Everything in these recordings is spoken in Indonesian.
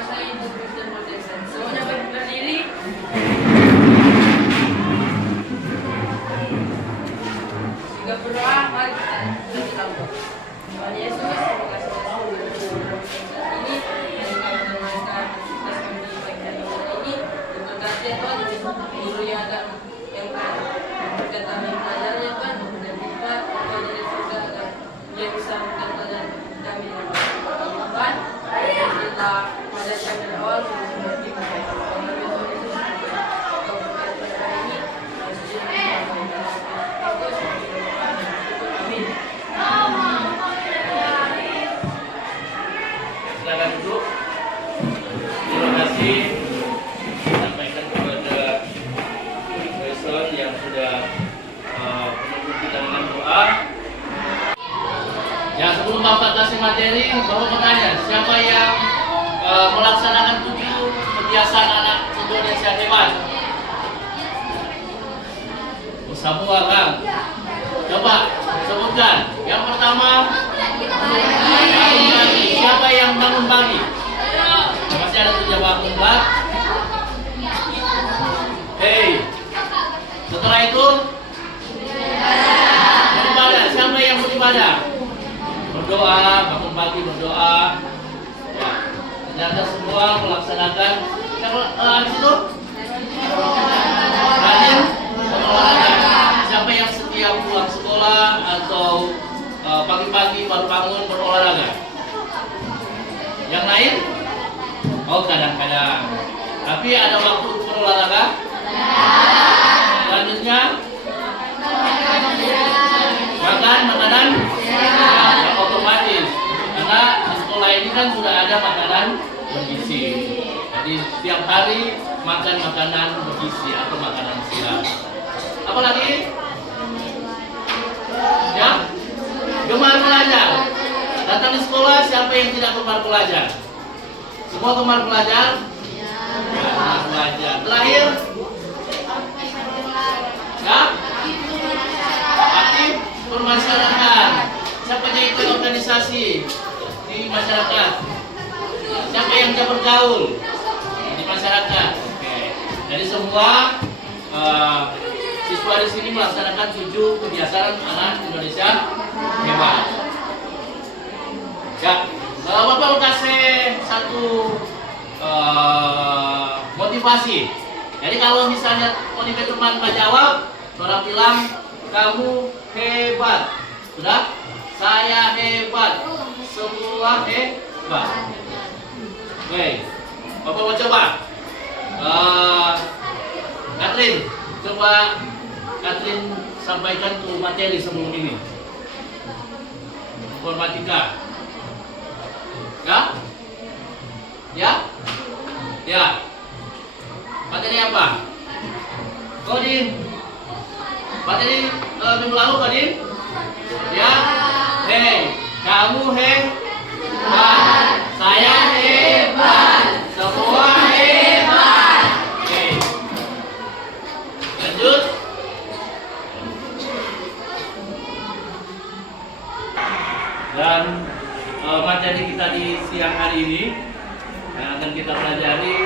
menguasai jurus dan potensi. Semuanya berdiri. Jika berdoa, mari kita berdoa. Tuhan Yesus, terima kasih ini yang kami teruskan atas kami bagian ini. Berkati Tuhan, guru yang akan berkata kami pelajarnya Tuhan, dan kita Tuhan dari surga agar dia bisa memberikan kami Tuhan. Kita pada kami awal seperti silakan duduk. Terima kasih sampaikan kepada Profesor yang sudah menuntut kita dengan doa. Ya, sebelum Bapak kasih materi, Bapak bertanya, siapa yang melaksanakan 7 kebiasaan anak Indonesia hebat? Semua kan? Coba sebutkan. Yang pertama, bangun pagi. Siapa yang bangun pagi? Masih ada 3 bangun pagi. Hei. Setelah itu beribadah. Siapa yang beribadah? Berdoa, bangun pagi berdoa. Ya. Ternyata semua melaksanakan. Habis itu rajin berolahraga. Siapa yang setiap pulang sekolah atau pagi-pagi baru bangun berolahraga? Yang lain? Oh, kadang-kadang. Tapi ada waktu untuk berolahraga? Selanjutnya makan makanan yang otomatis. Karena di sekolah ini kan sudah ada makanan bergizi. Jadi setiap hari makan makanan bergizi atau makanan siap. Apalagi? Ya, gemar belajar. Datang di sekolah, siapa yang tidak gemar belajar? Semua gemar belajar? Gemar belajar. Terakhir? Ya? Aktif bermasyarakat. Siapa yang ikut organisasi di masyarakat? Siapa yang bisa bergaul di masyarakat? Oke. Jadi semua siswa di sini melaksanakan 7 kebiasaan anak Indonesia hebat. Ya, Bapak mau kasih satu motivasi. Jadi kalau misalnya teman nggak jawab, orang bilang kamu hebat. Sudah? Saya hebat. Semua hebat. Oke, Bapak mau coba. Katrin, coba Katrin sampaikan tuh materi sebelum ini. Informatika. Ya? Ya? Ya. Materi apa? Coding. Materi minggu lalu coding? Ya? Hei, kamu hebat. Saya hebat. Semua hebat. Oke. Lanjut. Dan materi kita di siang hari ini yang akan kita pelajari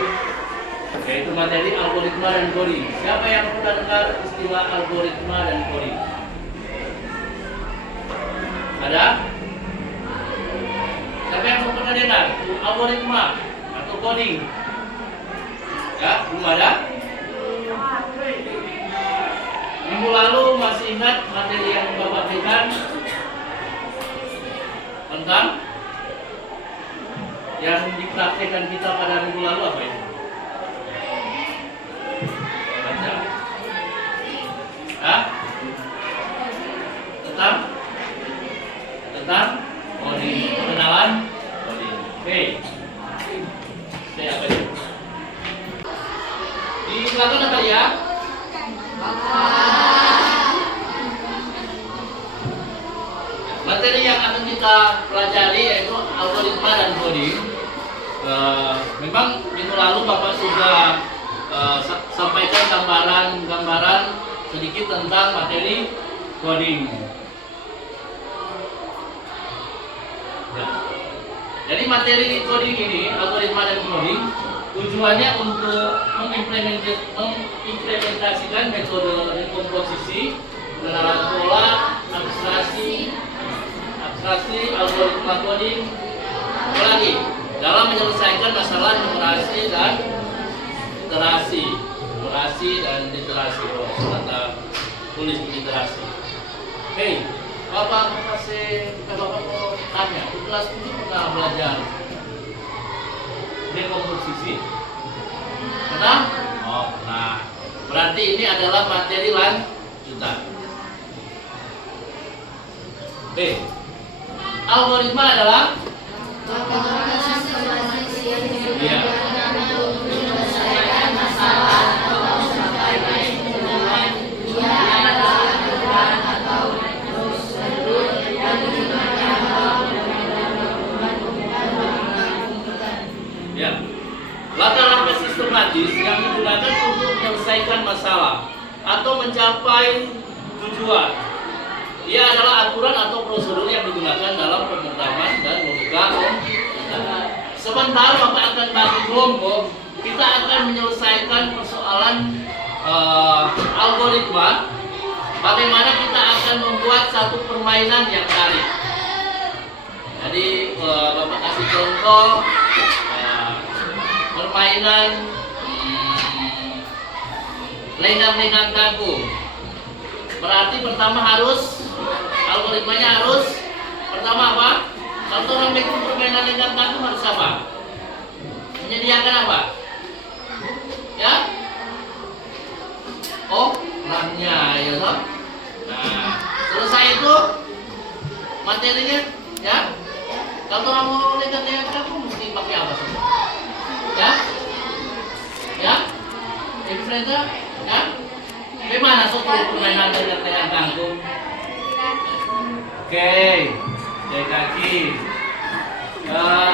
yaitu materi algoritma dan coding. Siapa yang pernah dengar istilah algoritma dan coding? Ada? Siapa yang pernah dengar algoritma atau coding? Ya, belum ada? Minggu lalu masih ingat materi yang Bapak berikan tentang yang dipraktikkan kita pada minggu lalu apa itu? Baca. Hah? Tentang coding, pengenalan coding. Oke. Oke, apa itu? Di belakang apa ya? Materi yang akan kita pelajari yaitu algoritma dan coding. Memang minggu lalu Bapak sudah sampaikan gambaran sedikit tentang materi coding. Ya. Jadi materi coding ini, algoritma dan coding, tujuannya untuk mengimplementasikan metode komposisi, pengenalan pola, abstraksi, algoritma coding, apalagi dalam menyelesaikan masalah numerasi dan literasi, kata tulis literasi. Oke, Bapak mau tanya, kelas 7 pernah belajar dekomposisi? Pernah? Oh, pernah. Berarti ini adalah materi lanjutan. B. Algoritma adalah iya. Ya. Langkah-langkah sistematis yang digunakan untuk menyelesaikan masalah atau mencapai tujuan. Ia adalah aturan atau prosedur yang digunakan dalam pemrograman dan logika komputer. Sementara Bapak akan bagi kelompok, kita akan menyelesaikan persoalan algoritma. Bagaimana kita akan membuat satu permainan yang menarik. Jadi Bapak kasih contoh permainan lengang-lengang kangkung. Berarti pertama algoritmanya harus pertama apa? Kalau orang bikin permainan lengang kangkung harus apa? Menyediakan apa? Ya? Oh, perannya ya toh. Nah, selesai itu materinya, ya. Kalau orang mau lengang kangkung mesti pakai apa sih? Ya? Ya? Ibu Frenda? Ya? Bagaimana soal permainan lengang kangkung? Oke, dari kaki.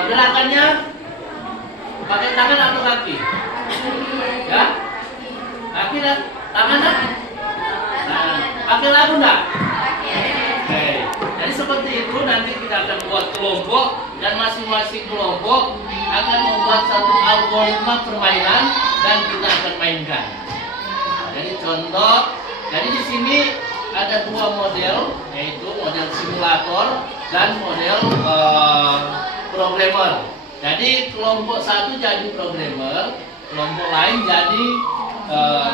Gerakannya pakai tangan atau kaki? Ya? Kaki dan tangan dan? Pakai lagu enggak? Oke. Jadi seperti itu nanti kita akan buat kelompok dan masing-masing kelompok akan membuat satu algoritma permainan dan kita akan mainkan. Jadi contoh, jadi di sini ada dua model, yaitu model simulator dan model programmer. Jadi kelompok satu jadi programmer, kelompok lain jadi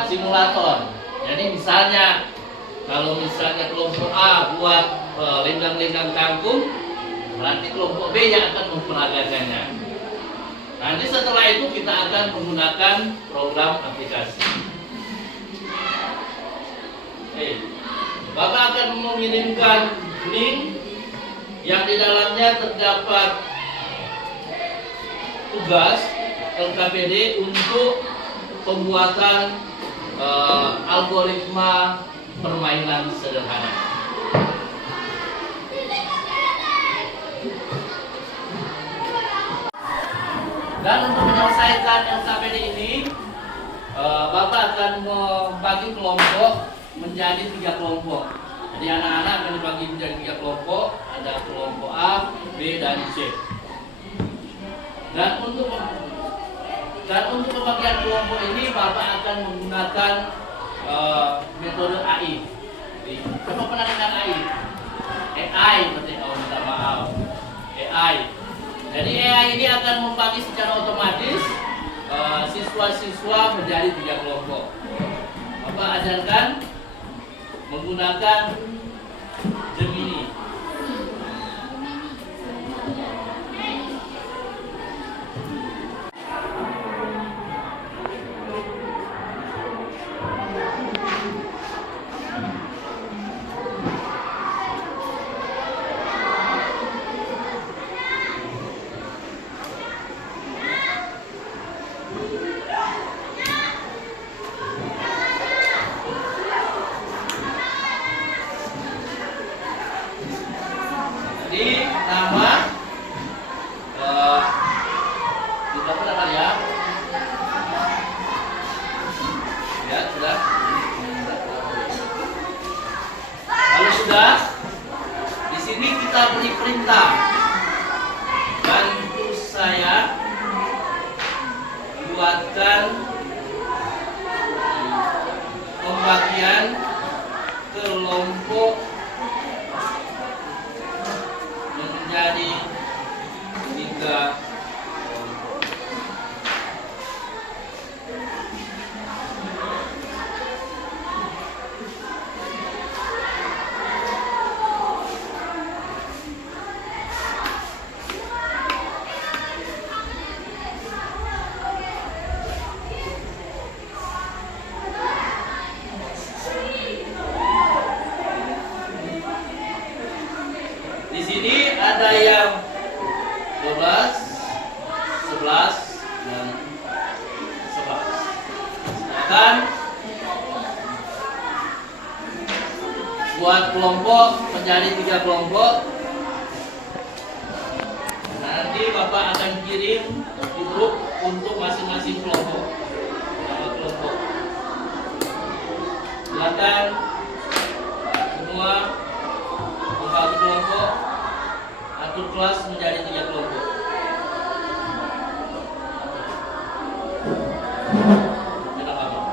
simulator. Jadi misalnya, kalau misalnya kelompok A buat lenggang-lenggang kangkung, berarti kelompok B yang akan memperagakannya. Nanti setelah itu kita akan menggunakan program aplikasi. Bapak akan mengirimkan link yang di dalamnya terdapat tugas LKPD untuk pembuatan algoritma permainan sederhana. Dan untuk menyelesaikan LKPD ini, Bapak akan membagi kelompok menjadi 3 kelompok. Jadi anak-anak akan dibagi menjadi 3 kelompok, ada kelompok A, B, dan C. Dan untuk pembagian kelompok ini Bapak akan menggunakan metode AI. Coba pernah dengar AI? AI berarti minta maaf. AI. Jadi AI ini akan membagi secara otomatis siswa-siswa menjadi 3 kelompok. Bapak ajarkan menggunakan Gemini. Jadi nama sudah pernah ya? Ya sudah. Kalau sudah, di sini kita beri perintah dan melakukan pembagian kelompok menjadi 3 kelompok. Di sini ada yang 12, 11, dan 11. Silakan buat kelompok menjadi 3 kelompok. Nanti Bapak akan kirim di grup untuk masing-masing kelompok. Nama kelompok. Silakan semua membagi kelompok, atur kelas menjadi 3 kelompok. Silakan, Pak.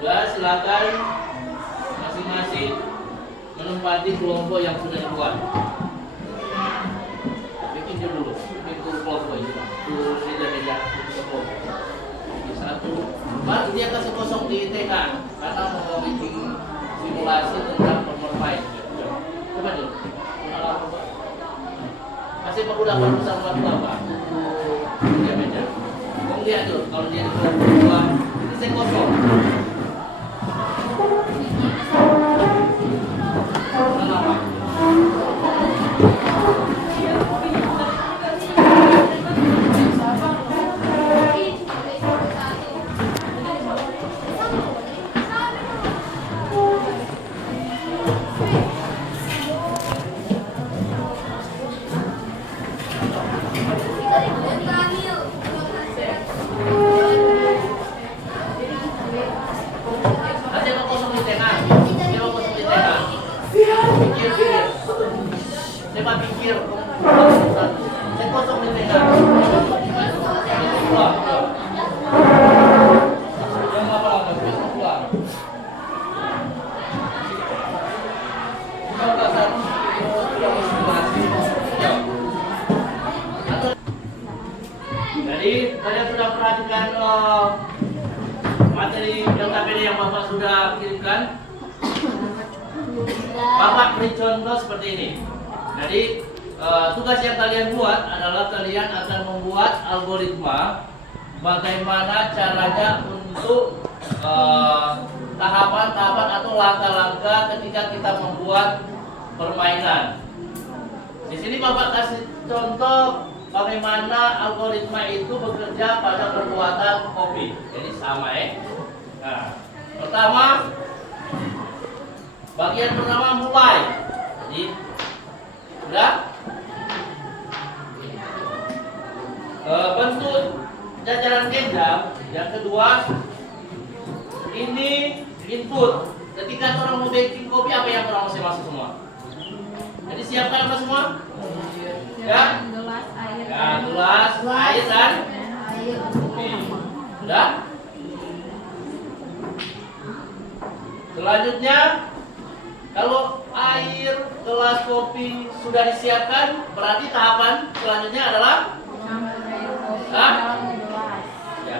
Sudah, silakan masing-masing menempati kelompok yang sudah dibuat. Bikin dulu, bikin kelompok ini, tulis meja kelompok. Satu, baru dia kasih kosong di TK karena mau bikin simulasi tentang permain. Coba dulu, kasih menggunakan sama apa? Dia meja. Kamu lihat dulu, kalau dia di kelompok dua, ini saya kosong. Coba pikir, saya kosong di tengah. Jadi kalian sudah perhatikan materi LKPD yang Bapak sudah kirimkan. Bapak beri contoh seperti ini. Jadi tugas yang kalian buat adalah kalian akan membuat algoritma bagaimana caranya untuk tahapan-tahapan atau langkah-langkah ketika kita membuat permainan. Di sini Bapak kasih contoh bagaimana algoritma itu bekerja pada perbuatan kopi. Jadi sama ya. Nah, pertama bagian pertama mulai. Jadi sudah bentuk jajaran genjam. Yang kedua ini input. Ketika orang mau baking kopi, apa yang orang mesti masuk semua? Jadi siapkan apa semua? Ya, gelas air. ya gelas air dan kopi. Sudah. Selanjutnya, kalau air, gelas kopi sudah disiapkan, berarti tahapan selanjutnya adalah Campur air kopi Hah? dalam gelas. ya,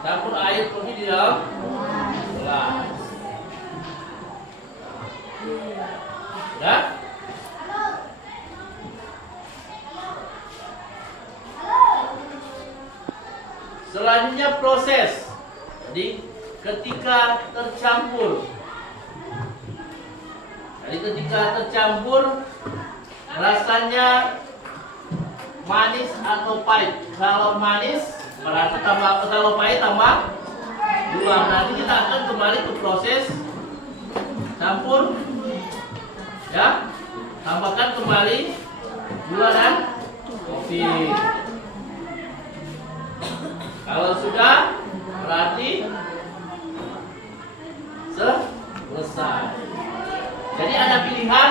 campur air kopi di dalam gelas. Sudah? Selanjutnya proses. Jadi ketika tercampur, rasanya manis atau pahit. Kalau manis berarti tambah, kalau pahit tambah gula. Nanti kita akan kembali ke proses campur Ya, tambahkan kembali gula dan kopi. Kalau sudah, berarti selesai. Jadi ada pilihan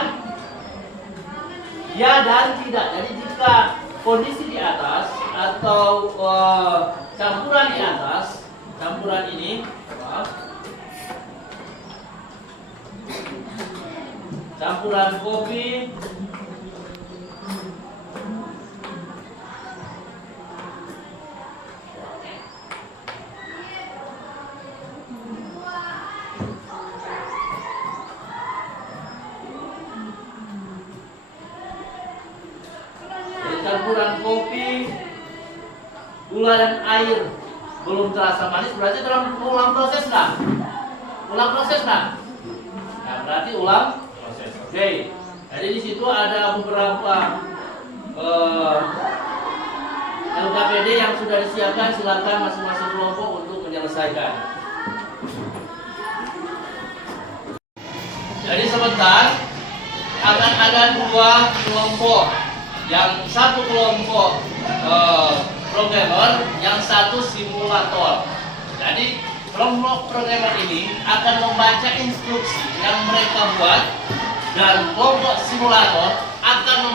ya dan tidak. Jadi jika kondisi di atas atau campuran di atas, campuran ini, maaf, campuran kopi, campuran kopi, gula dan air belum terasa manis, berarti dalam ulang proses nggak? Ulang proses nggak? Nah, berarti ulang proses. Oke. Jadi di situ ada beberapa LKPD yang sudah disiapkan, silakan masing-masing kelompok untuk menyelesaikan. Jadi sebentar akan ada dua kelompok. Yang satu kelompok programmer, yang satu simulator. Jadi kelompok programmer ini akan membaca instruksi yang mereka buat, dan kelompok simulator akan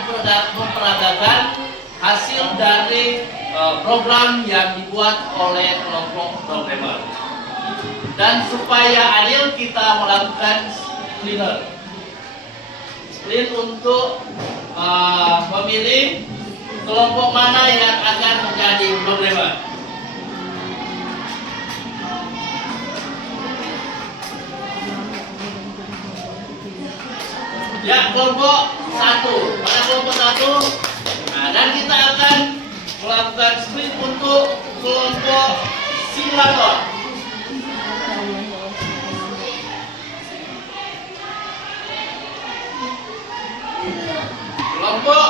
memperagakan hasil dari program yang dibuat oleh kelompok programmer. Dan supaya adil, kita melakukan split untuk memilih kelompok mana yang akan menjadi programmer. Ya, kelompok satu. Pada kelompok satu, nah, dan kita akan melakukan split untuk kelompok simulator. Kelompok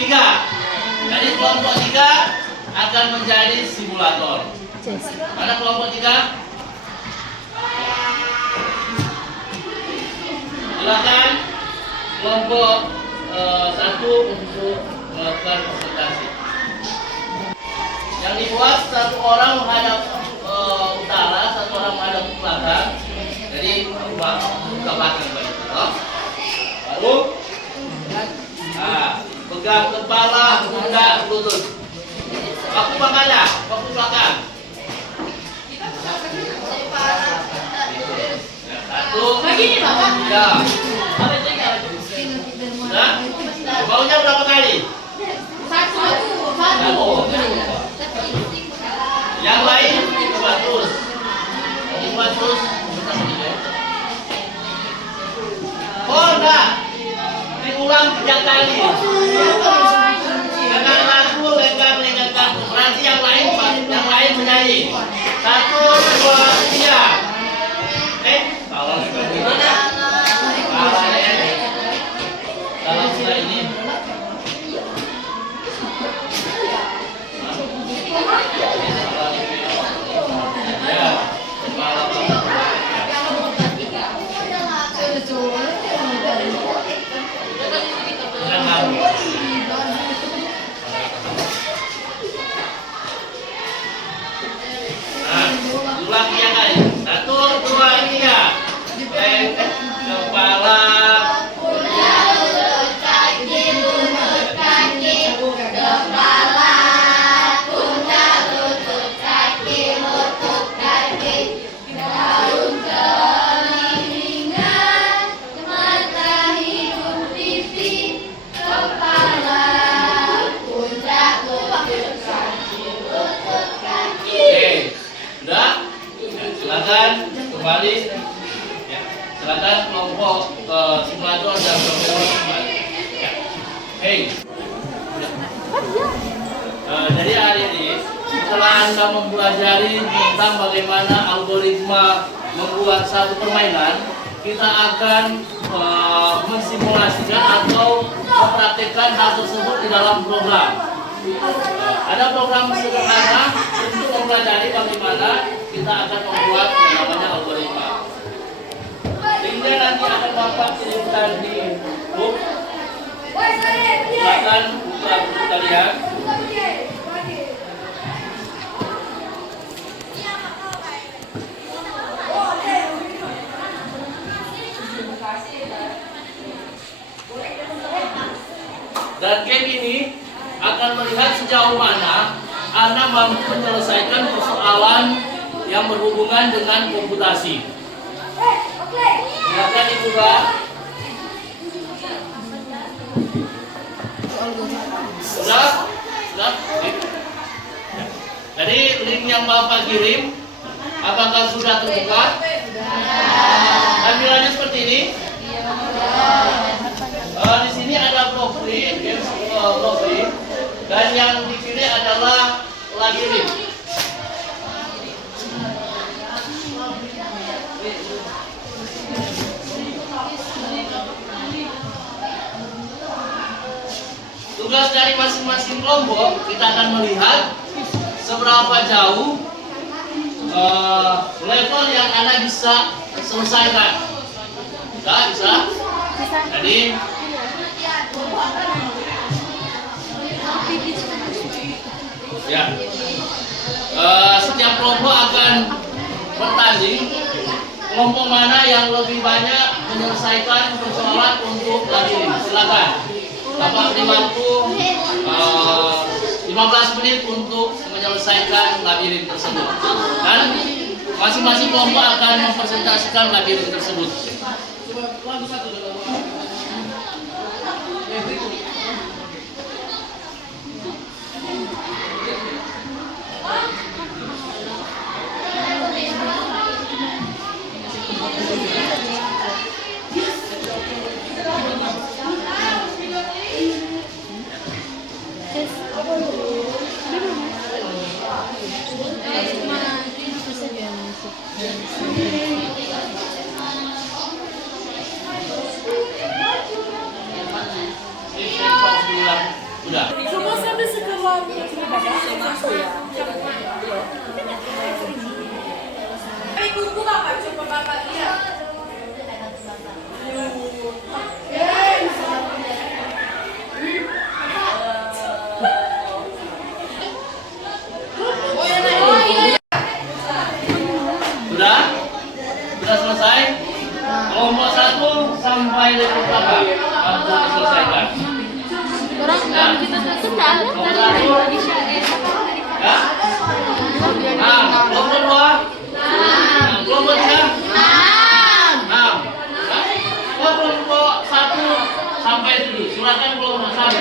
3. Jadi kelompok 3 akan menjadi simulator. Pada kelompok 3, silakan kelompok 1 untuk melakukan presentasi. Yang dibuat, satu orang menghadap utara, satu orang menghadap ke belakang. Jadi ke belakang baru. Nah, pegang kepala, pundak, lutut. Baku belakangnya, baku belakang. Satu. Begini, Bapak. Ya. Nah, baunya berapa kali? Satu. Yang lain buat terus. Buat terus. Oh, enggak. Diulang 3 kali. Lenggang lagu, lenggang. Berarti yang lain menyanyi. 1, 2, 3. Kalau gimana? Kalau sudah ini. Ya, kepala. Ulang 3 kali. 1, 2, 3. Kepala. Silakan kembali. Ya, silakan kelompok simulator dan programmer kembali. Ya. Hey. Jadi hari ini setelah Anda mempelajari tentang bagaimana algoritma membuat satu permainan, kita akan mensimulasikan atau mempraktikkan hal tersebut di dalam program. Ada program sederhana untuk mempelajari bagaimana kita akan membuat yang namanya algoritma. Kemudian nanti akan Bapak kirimkan di grup. Silakan buka grup kalian. Dan game ini akan melihat sejauh mana Anda mampu menyelesaikan persoalan yang berhubungan dengan komputasi. Silakan dibuka. Sudah? Sudah? Jadi link yang Bapak kirim, apakah sudah terbuka? Tampilannya seperti ini. Di sini ada profil, dan yang dipilih adalah labirin. Tugas dari masing-masing kelompok, kita akan melihat seberapa jauh level yang Anda bisa selesaikan. Bisa? Jadi ya, setiap kelompok akan bertanding kelompok mana yang lebih banyak menyelesaikan persoalan untuk labirin. Silakan. Bapak beri waktu 15 menit untuk menyelesaikan labirin tersebut. Dan masing-masing kelompok akan mempresentasikan labirin tersebut. Udah. Semua sampai sekarang. Buku Bapak, coba Bapak lihat. Sudah? Sudah selesai? Kelompok 1 sampai level berapa? Untuk diselesaikan. Orang kita itu tidak ada dari Indonesia. Ya? Kelompok 2? Kelompok 3? 6. Kelompok 1 sampai 7. Silakan kelompok 1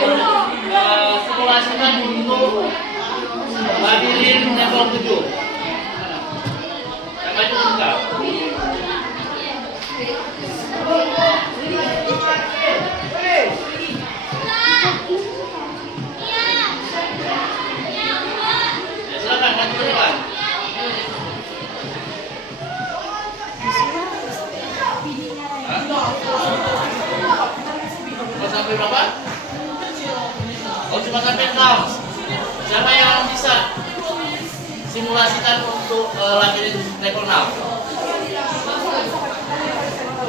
simulasikan untuk labirin level 7. Yang maju buka. Silakan maju ke depan. Mau sampai berapa? Oh, cuma sampai 6. Siapa yang bisa simulasikan untuk labirin level 6?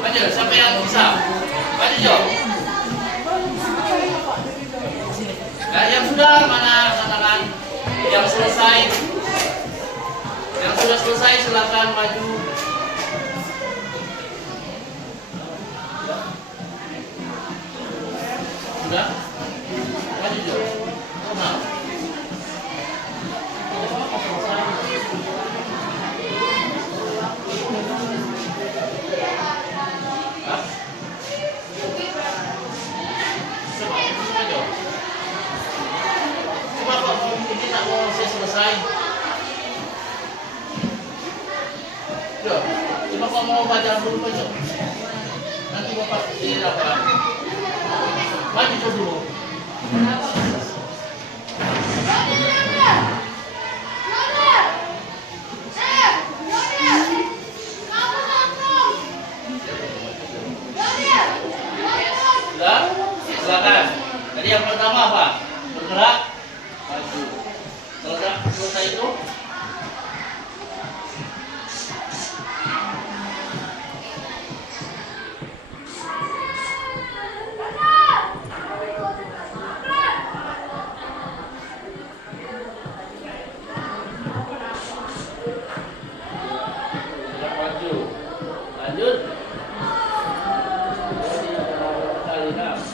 Maju, siapa yang bisa? Maju, Jo. Nah, yang sudah mana katakan yang selesai? Yang sudah selesai silakan maju. Sudah? Maju, Jo. Nah. Coba kok ini tak mau saya selesai. Jo, coba kok mau baca dulu Jo. Nanti Bapak ini apa? Maju Jo dulu. Sudah? Silakan. Jadi yang pertama apa? Bergerak, maju. Selesai itu. maju. Lanjut. Kali 6.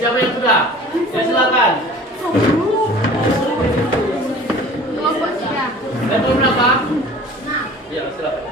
Siapa yang sudah? Ya silakan. Kelompok 3. Level berapa? Nah. Ya silakan.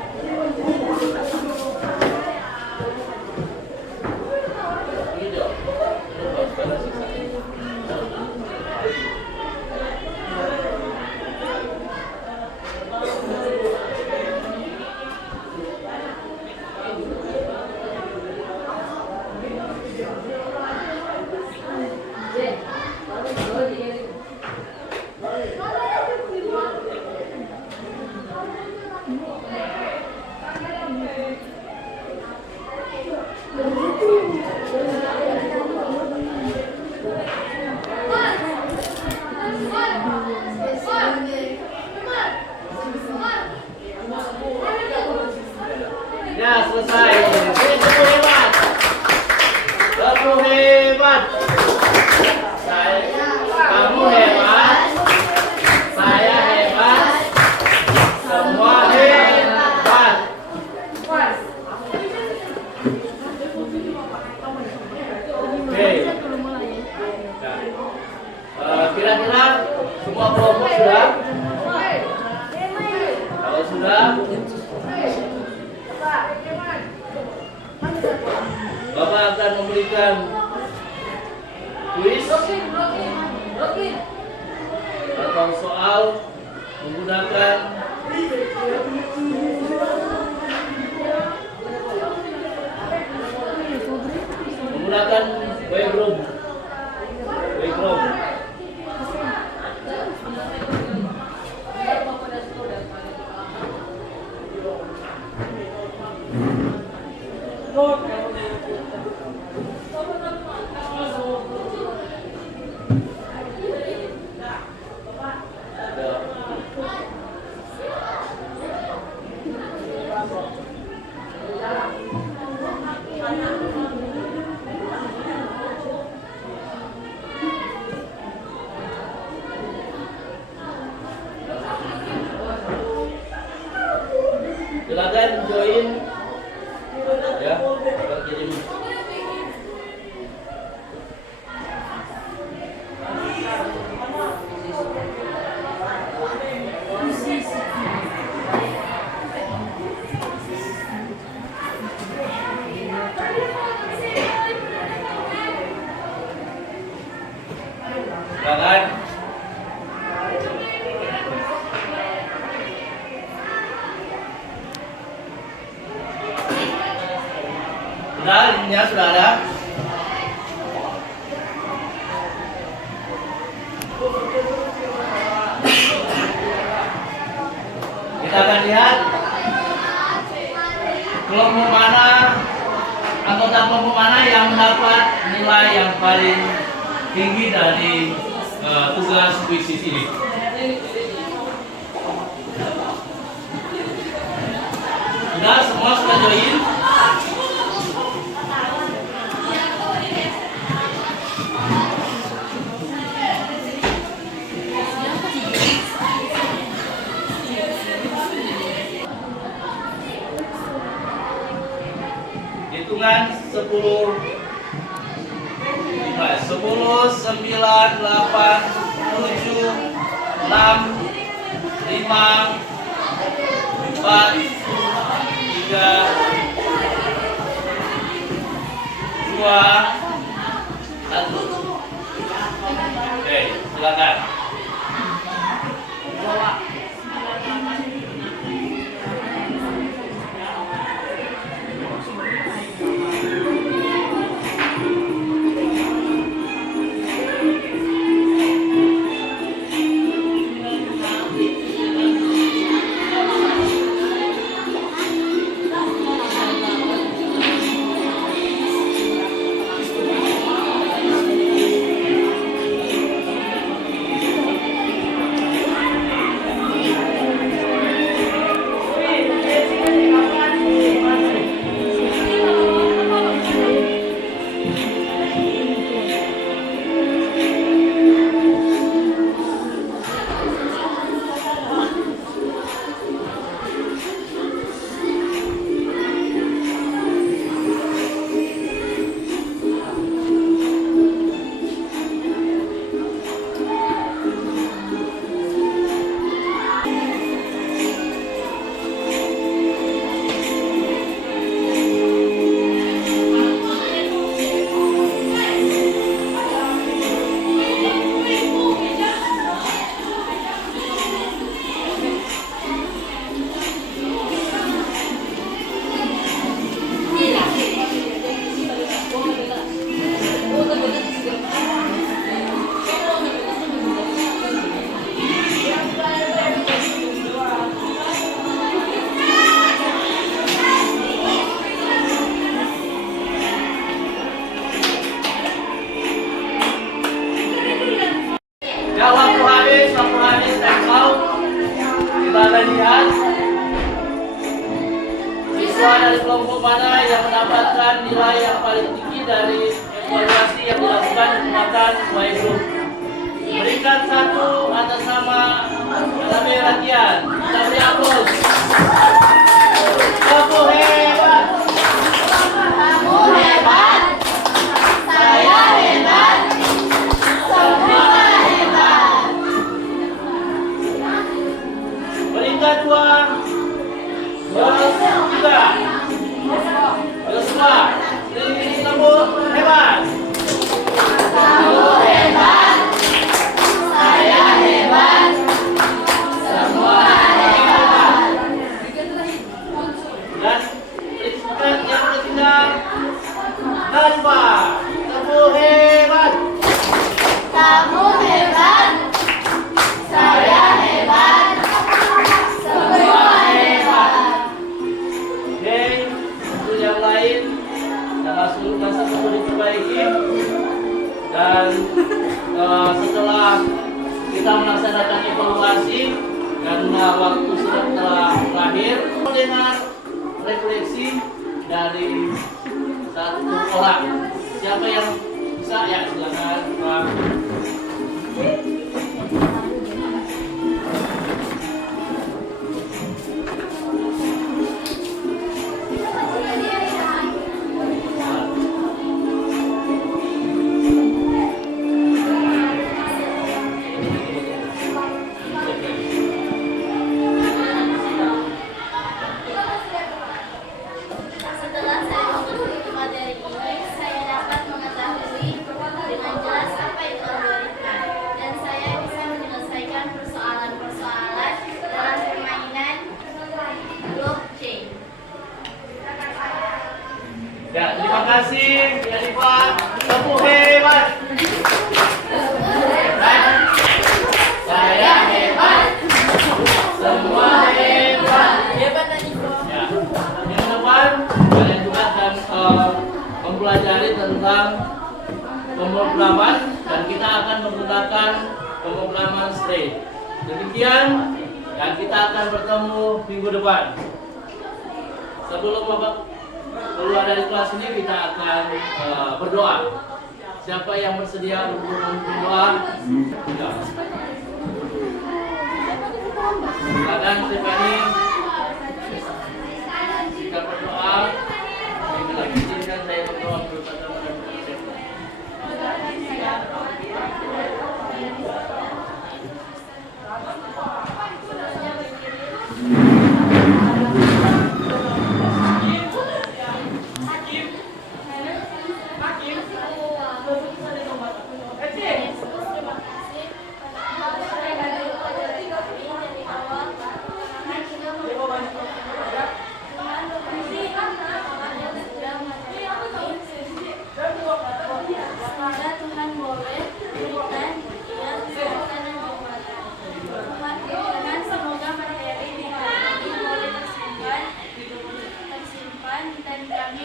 Ya selesai. Kamu hebat. Kamu hebat. Kamu hebat. Saya hebat. Semua hebat. Oke. Kira-kira semua kelompok sudah? Kalau sudah, Bapak akan memberikan kuis atau soal menggunakan background. Silakan join. Ya, kirim. Silakan. Sudah, linknya sudah ada. Kita akan lihat kelompok mana, anggota kelompok mana yang mendapat nilai yang paling tinggi dari tugas kuisis ini. Sudah, semua sudah join? Hitungan 10, 9, 8, 7, 6, 5, 4, 3, 2, 1. Oke, silakan. Ya, waktu habis, time out. Kita akan lihat siswa dari kelompok mana yang mendapatkan nilai yang paling tinggi dari evaluasi yang dilakukan di kesempatan Waibru. Berikan 1 atas nama Nabi Rakian. Kita beri aplaus. Kamu hebat. Kamu hebat. Saya hebat. Semua hebat. Peringkat 2 Yosua. Yosua. Kamu hebat. Kamu hebat. Saya hebat. Semua hebat. Dan peringkat yang ketiga Najwa. Kamu hebat. Kamu hebat. Saya hebat. Semua hebat. Oke, untuk yang lain yang masa perlu diperbaiki. Dan setelah kita melaksanakan evaluasi karena waktu sudah telah berakhir, mendengar refleksi dari satu orang. Siapa yang bisa ya silakan Pak. pemrograman dan kita akan menggunakan pemrograman straight. Demikian dan kita akan bertemu minggu depan. Sebelum Bapak keluar dari kelas ini kita akan berdoa. Siapa yang bersedia untuk berdoa? Ya. Silakan Stefani. Kita berdoa. Bila izinkan saya berdoa bersama dengan Tuhan boleh berikan yang semoga dan Tuhan semoga materi di hari ini boleh tersimpan dan kami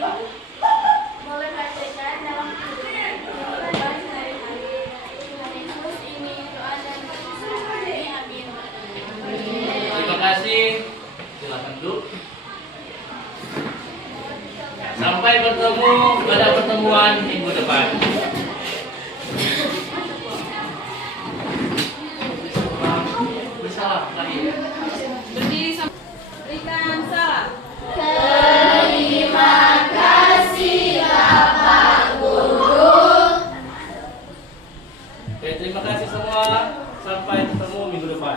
boleh praktekkan dalam kehidupan sehari-hari. Tuhan Yesus, ini doa dan kami, amin. Terima kasih. Silakan duduk. Sampai bertemu pada pertemuan minggu depan. Bersalah tadi.